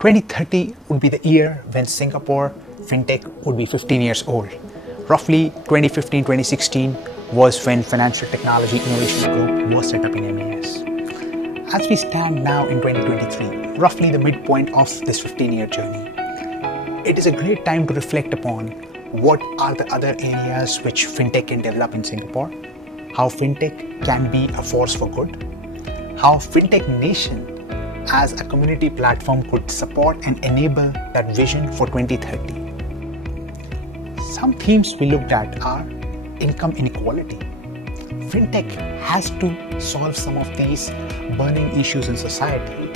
2030 would be the year when Singapore fintech would be 15 years old. Roughly 2015, 2016 was when Financial Technology Innovation Group was set up in MAS. As we stand now in 2023, roughly the midpoint of this 15-year journey, it is a great time to reflect upon what are the other areas which fintech can develop in Singapore, how fintech can be a force for good, how Fintech Nation as a community platform could support and enable that vision for 2030. Some themes we looked at are income inequality. Fintech has to solve some of these burning issues in society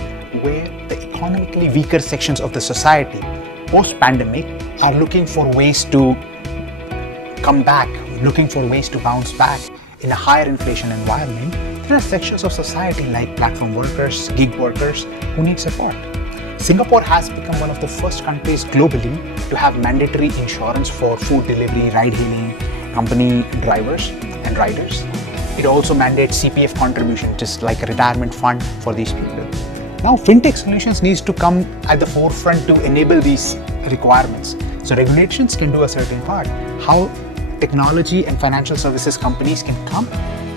where the economically weaker sections of the society post-pandemic are looking for ways to come back, looking for ways to bounce back in a higher inflation environment. There are sections of society like platform workers, gig workers who need support. Singapore has become one of the first countries globally to have mandatory insurance for food delivery, ride-hailing, company drivers and riders. It also mandates CPF contribution, just like a retirement fund for these people. Now, fintech solutions needs to come at the forefront to enable these requirements. So regulations can do a certain part. How technology and financial services companies can come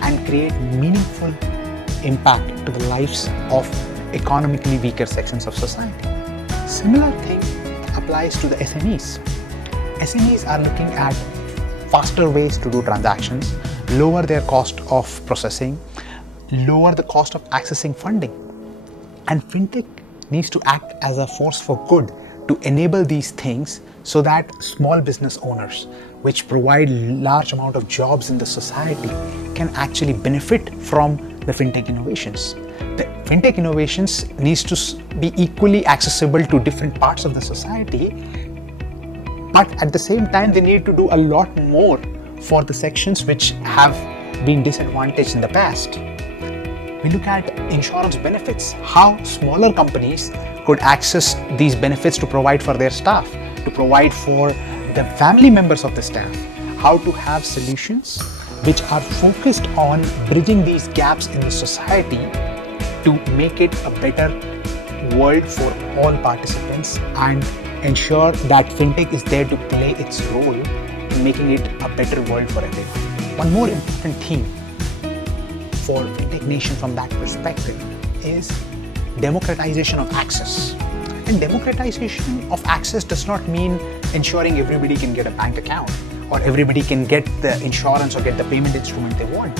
and create meaningful impact to the lives of economically weaker sections of society. Similar thing applies to the SMEs. SMEs are looking at faster ways to do transactions, lower their cost of processing, lower the cost of accessing funding. And fintech needs to act as a force for good to enable these things so that small business owners, which provide large amount of jobs in the society, can actually benefit from the fintech innovations. The fintech innovations needs to be equally accessible to different parts of the society, but at the same time they need to do a lot more for the sections which have been disadvantaged in the past. We look at insurance benefits, how smaller companies could access these benefits to provide for their staff, to provide for the family members of the staff, how to have solutions which are focused on bridging these gaps in the society to make it a better world for all participants and ensure that fintech is there to play its role in making it a better world for everyone. One more important theme for Fintech Nation from that perspective is democratization of access. And democratization of access does not mean ensuring everybody can get a bank account or everybody can get the insurance or get the payment instrument they want.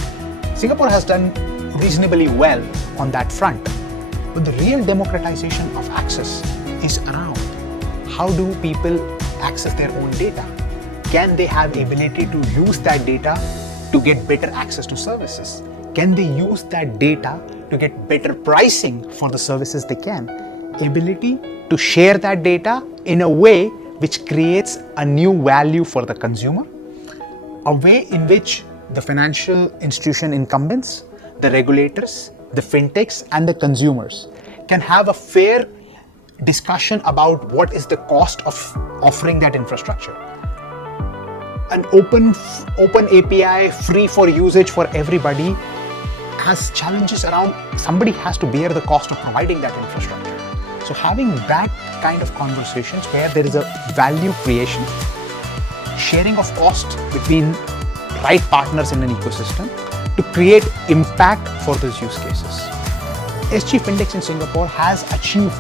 Singapore has done reasonably well on that front. But the real democratization of access is around how do people access their own data? Can they have ability to use that data to get better access to services? Can they use that data to get better pricing for the services they can? Ability to share that data in a way which creates a new value for the consumer, a way in which the financial institution incumbents, the regulators, the fintechs and the consumers can have a fair discussion about what is the cost of offering that infrastructure. An open API, free for usage for everybody, has challenges around somebody has to bear the cost of providing that infrastructure. So having that kind of conversations where there is a value creation, sharing of cost between right partners in an ecosystem to create impact for those use cases. SG Fintech in Singapore has achieved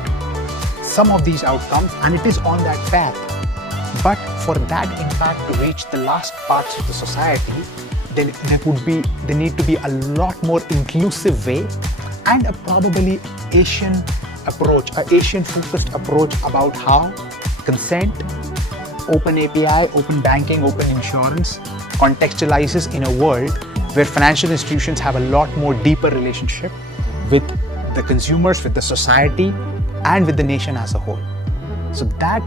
some of these outcomes and it is on that path. But for that impact to reach the last parts of the society, then there need to be a lot more inclusive way and a probably Asian approach, an Asian focused approach about how consent, open API, open banking, open insurance contextualizes in a world where financial institutions have a lot more deeper relationship with the consumers, with the society and with the nation as a whole. So that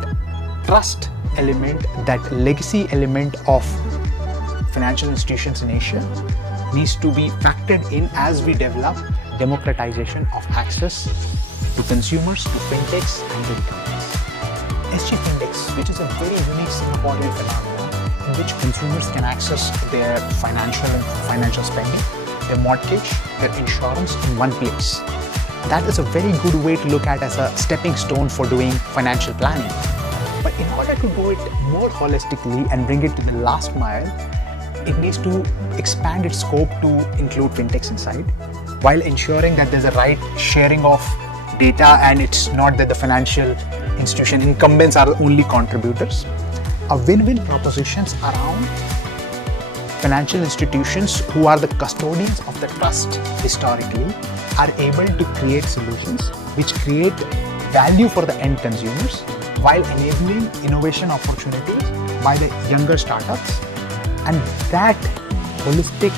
trust element, that legacy element of financial institutions in Asia needs to be factored in as we develop democratization of access to consumers, to fintechs and to companies. SG Fintechs, which is a very unique Singaporean phenomenon in which consumers can access their financial spending, their mortgage, their insurance in one place. that is a very good way to look at as a stepping stone for doing financial planning. But in order to do it more holistically and bring it to the last mile, it needs to expand its scope to include fintechs inside, while ensuring that there's a right sharing of data and it's not that the financial institution incumbents are the only contributors. A win-win propositions around financial institutions who are the custodians of the trust historically are able to create solutions which create value for the end consumers while enabling innovation opportunities by the younger startups. And that holistic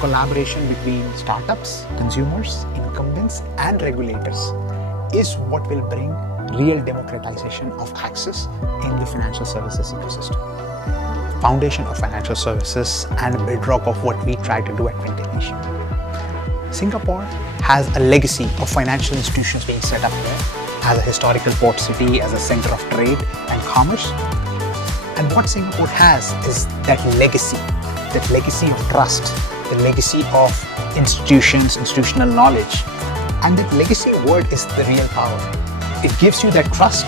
collaboration between startups, consumers, incumbents, and regulators is what will bring real democratization of access in the financial services ecosystem. Foundation of financial services and a bedrock of what we try to do at Fintech Nation. Singapore has a legacy of financial institutions being set up here as a historical port city, as a center of trade and commerce. And what Singapore has is that legacy of trust, the legacy of institutions, institutional knowledge. And that legacy word is the real power. It gives you that trust,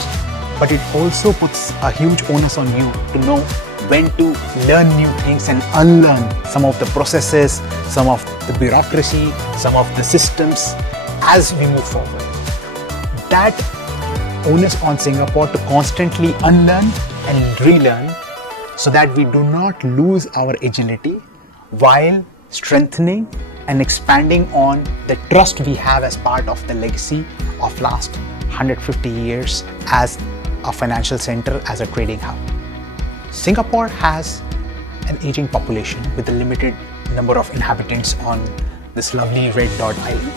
but it also puts a huge onus on you to know when to learn new things and unlearn some of the processes, some of the bureaucracy, some of the systems as we move forward. That onus on Singapore to constantly unlearn and relearn so that we do not lose our agility while strengthening and expanding on the trust we have as part of the legacy of last 150 years as a financial center, as a trading hub. Singapore has an aging population with a limited number of inhabitants on this lovely red dot island.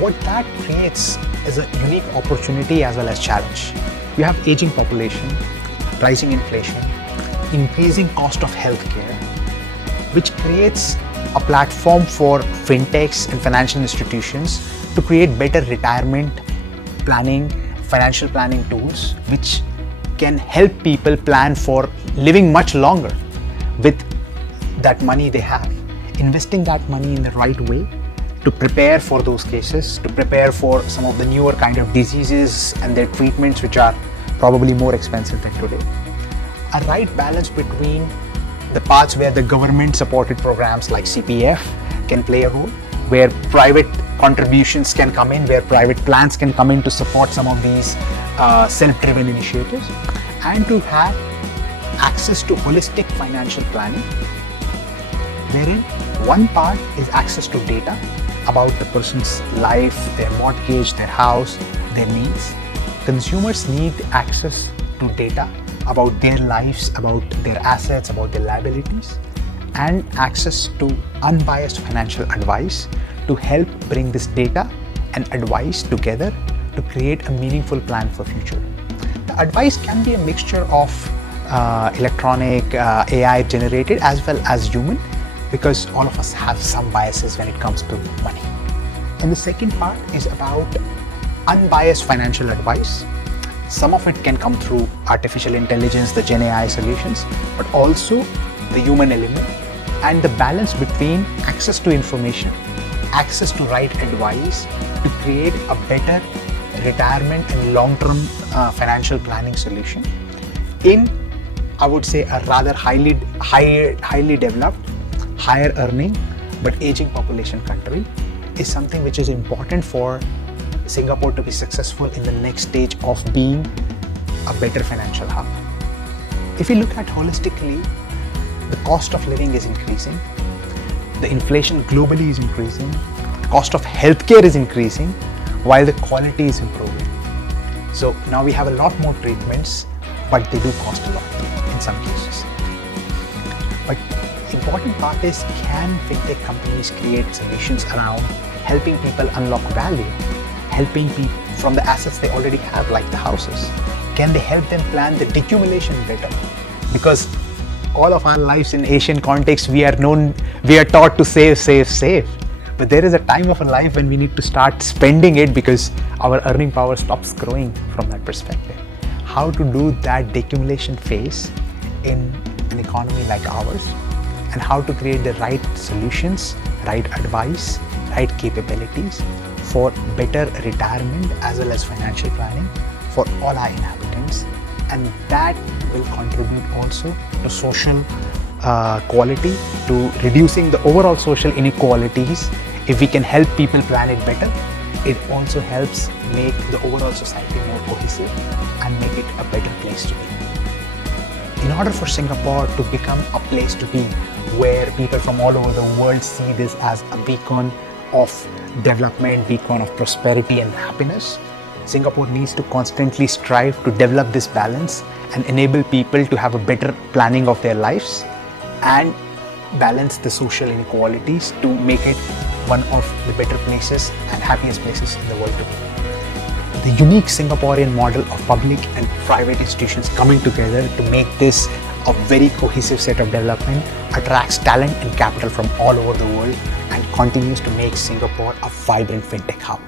What that creates is a unique opportunity as well as challenge. You have aging population, rising inflation, increasing cost of healthcare, which creates a platform for fintechs and financial institutions to create better retirement planning, financial planning tools, which can help people plan for living much longer with that money they have. Investing that money in the right way to prepare for those cases, to prepare for some of the newer kind of diseases and their treatments, which are probably more expensive than today. A right balance between the parts where the government supported programs like CPF can play a role, where private contributions can come in, where private plans can come in to support some of these self-driven initiatives, and to have access to holistic financial planning, wherein one part is access to data about the person's life, their mortgage, their house, their needs. Consumers need access to data about their lives, about their assets, about their liabilities, and access to unbiased financial advice to help bring this data and advice together to create a meaningful plan for future. The advice can be a mixture of electronic, AI generated as well as human, because all of us have some biases when it comes to money. And the second part is about unbiased financial advice. Some of it can come through artificial intelligence, the Gen AI solutions, but also the human element and the balance between access to information, access to right advice to create a better retirement and long-term financial planning solution in, I would say, a rather highly developed, higher earning but aging population country is something which is important for Singapore to be successful in the next stage of being a better financial hub. If you look at holistically, the cost of living is increasing, the inflation globally is increasing, the cost of healthcare is increasing, while the quality is improving. So now we have a lot more treatments, but they do cost a lot in some cases. But the important part is, can fintech companies create solutions around helping people unlock value, helping people from the assets they already have, like the houses? Can they help them plan the decumulation better? Because all of our lives in Asian context, we are taught to save. But there is a time of a life when we need to start spending it because our earning power stops growing from that perspective. How to do that decumulation phase in an economy like ours, and how to create the right solutions, right advice, right capabilities for better retirement as well as financial planning for all our inhabitants, and that will contribute also to social quality, to reducing the overall social inequalities. If we can help people plan it better, it also helps make the overall society more cohesive and make it a better place to be. In order for Singapore to become a place to be where people from all over the world see this as a beacon of development, beacon of prosperity and happiness, Singapore needs to constantly strive to develop this balance and enable people to have a better planning of their lives and balance the social inequalities to make it one of the better places and happiest places in the world to be. The unique Singaporean model of public and private institutions coming together to make this a very cohesive set of development attracts talent and capital from all over the world and continues to make Singapore a vibrant fintech hub.